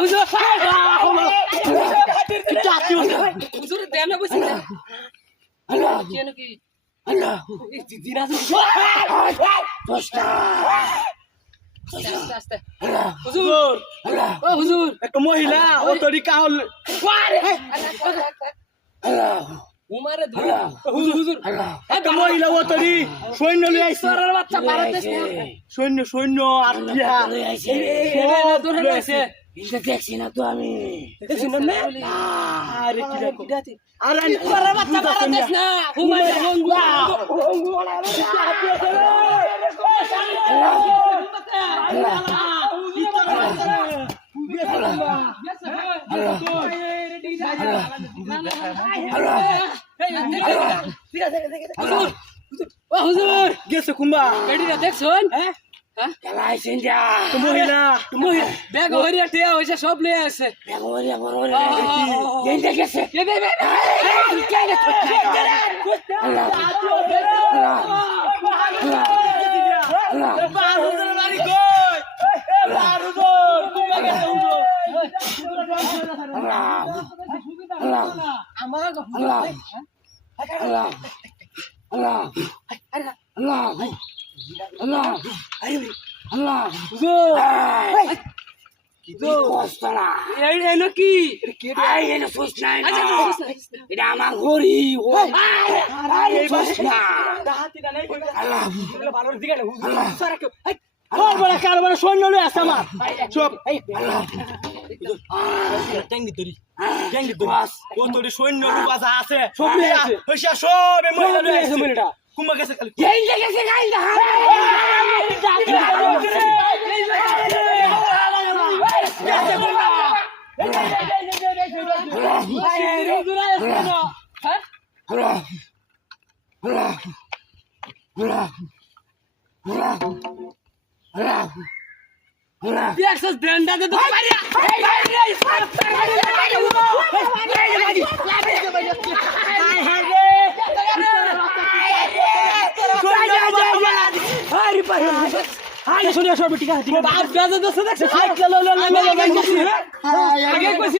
হুজুর হুজুর দেন বসে আল্লাহ কেন কি আল্লাহ দিনা আস্তে আস্তে আল্লাহ হুজুর আল্লাহ ও হুজুর একটা মহিলা ও তরিকা হল আল্লাহ উমারে ধরে আল্লাহ হুজুর হুজুর আল্লাহ একটা মহিলা ও তরি সৈন্য নিয়ে আইছে সরার বাচ্চা ভারত দেশ সৈন্য সৈন্য আর ইহা ধরে রয়েছে এটা দেখছি না তো আমি শুনুন না আরে কি দেখো আরে সরার বাচ্চা ভারত দেশ না উমারে হঙ্গু হুজুর ও হুজুর গেছে কুম্বা বেডিরা দেখছুন হ্যাঁ খেলাইছেন যা মহিলা ব্যাগ হরিয়া টিয়া হইছে সব লয়ে আছে বেগরিয়া বড় দেখতে গেছে কে বে বে আল্লাহ আল্লাহ আল্লাহ বারুদের বাড়ি কই বারুদর কুম্বা গেছে হুজুর আল্লাহ আল্লাহ আমার আল্লাহ আল্লাহ আল্লাহ আল্লাহ আল্লাহ আল্লাহ হুজুর কি তো কষ্ট না এই এনো কি আই এনে সোচ নাই না এটা আমার ঘড়ি ও আরে সোচ না হাতিটা নাই কই আল্লাহ বালুর দিকে না হুজুর আল্লাহ সারা কেউ কারবারে কারবারে সৈন্য লয়ে আছে আমার সব আল্লাহ ট্যাঙ্গি ধরি ট্যাঙ্গি বাস ও তোর সৈন্য বাজা আছে সব নিয়ে আছে। হইছে সব এই মহিলা লয়ে আছে মহিলাটা। কুম্বা গেছে খালি এই দেখেছে গাইল আল্লাহ আল্লাহ আল্লাহ আল্লাহ আল্লাহ আল্লাহ দেখছস ব্যান্ডা দে তো মারিয়া আরে শুনিয়া সব ঠিক আছে ঠিক আছে বাপ গাজা দছে দেখছ সাইকেল আগে কইছি